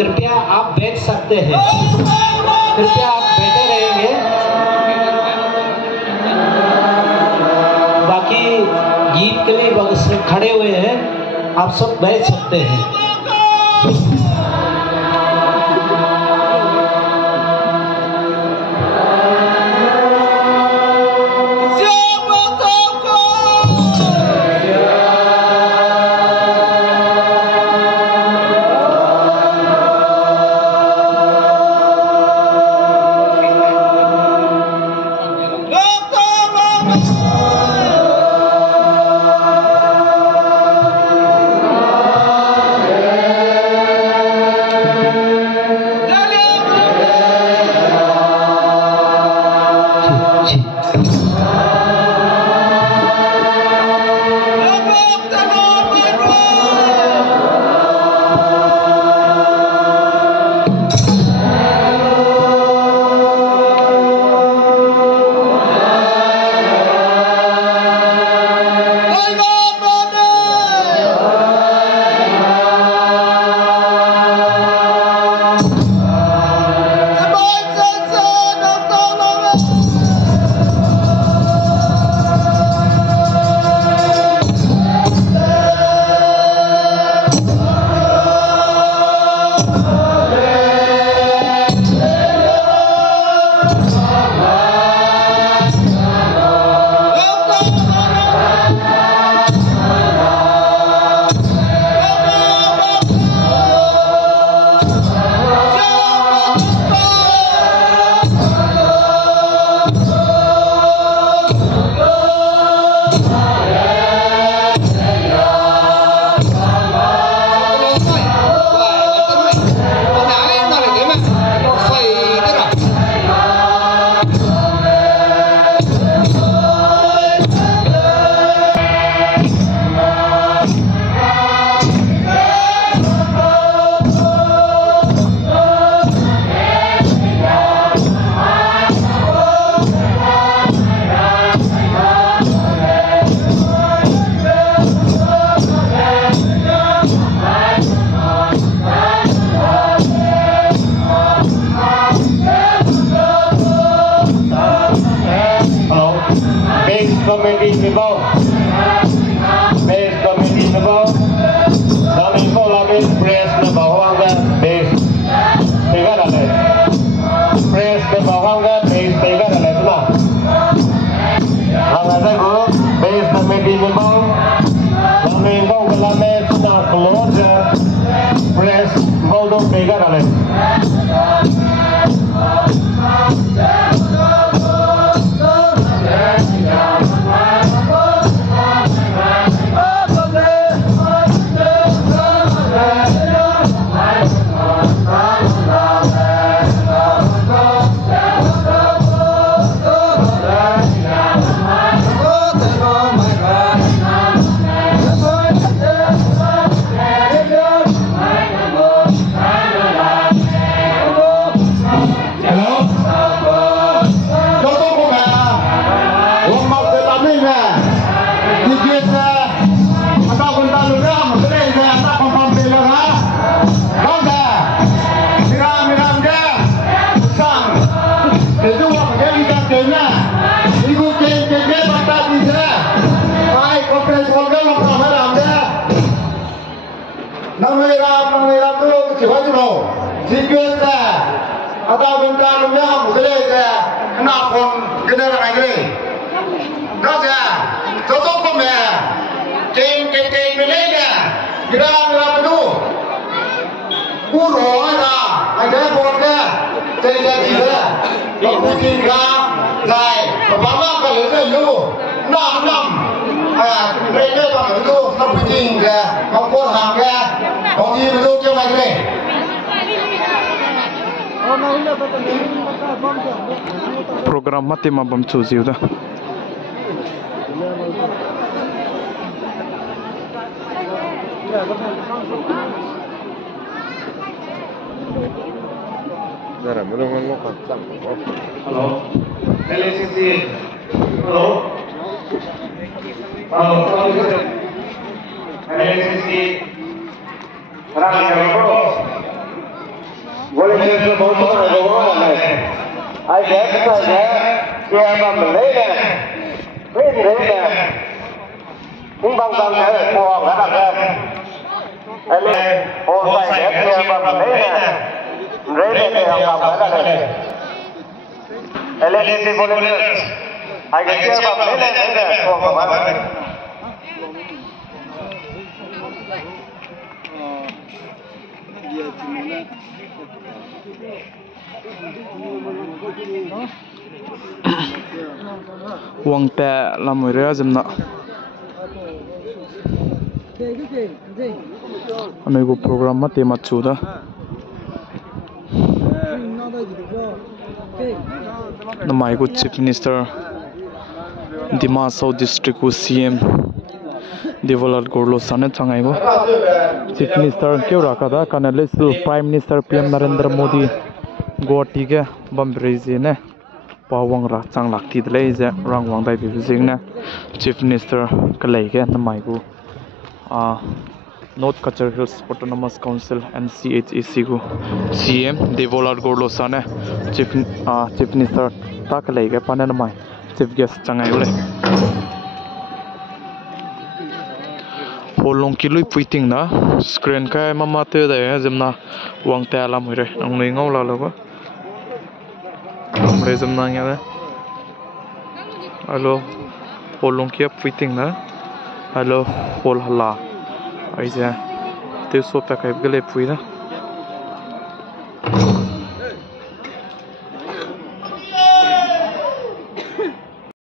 कृपया आप बैठ सकते हैं, कृपया आप बैठे रहेंगे। बाकी गीत के लिए बहुत से खड़े हुए हैं, आप सब बैठ सकते हैं। Program mati mabam cuci udah. Halo, televisi. Halo. Halo, televisi. Terang yang Boleh kita bawa mana bawa mana? Aja kita aja siapa Malaysia, Malaysia. Những băng băng này buồn đã đặt ra. Đây lên, hồ dạy ép kia bằng lấy nè. Rế lên thì học đã đặt này. Đây lên đi vô lên. Hai cái kia bằng lấy lên nè, buồn của bạn. Wang ta làm người ra dùm nọ. Này có program mati mat chu da. Namai ko Chief Minister Dimashau District ko CM Devolat Gorlo sane changai go. Chief Minister kyo rakada kanales Prime Minister PM Narendra Modi Guwahati ke Bambrezi ne pawang ra chang lakti dlei je rangwang dai bi jing ne Chief Minister kalai ke namai ko North Kachar Hills Autonomous Council NCHAC को CM Devolat Gorlo sane Chief Minister tak lei ke panen mai Chief Guest changai ule Polong kilui puiting na screen kai mama te da jemna wang ta lam hire ang nei ngau la lo ko amre jemna nya hello polong kia puiting na hello pol hala Aiza, te so pa kai gale pui da.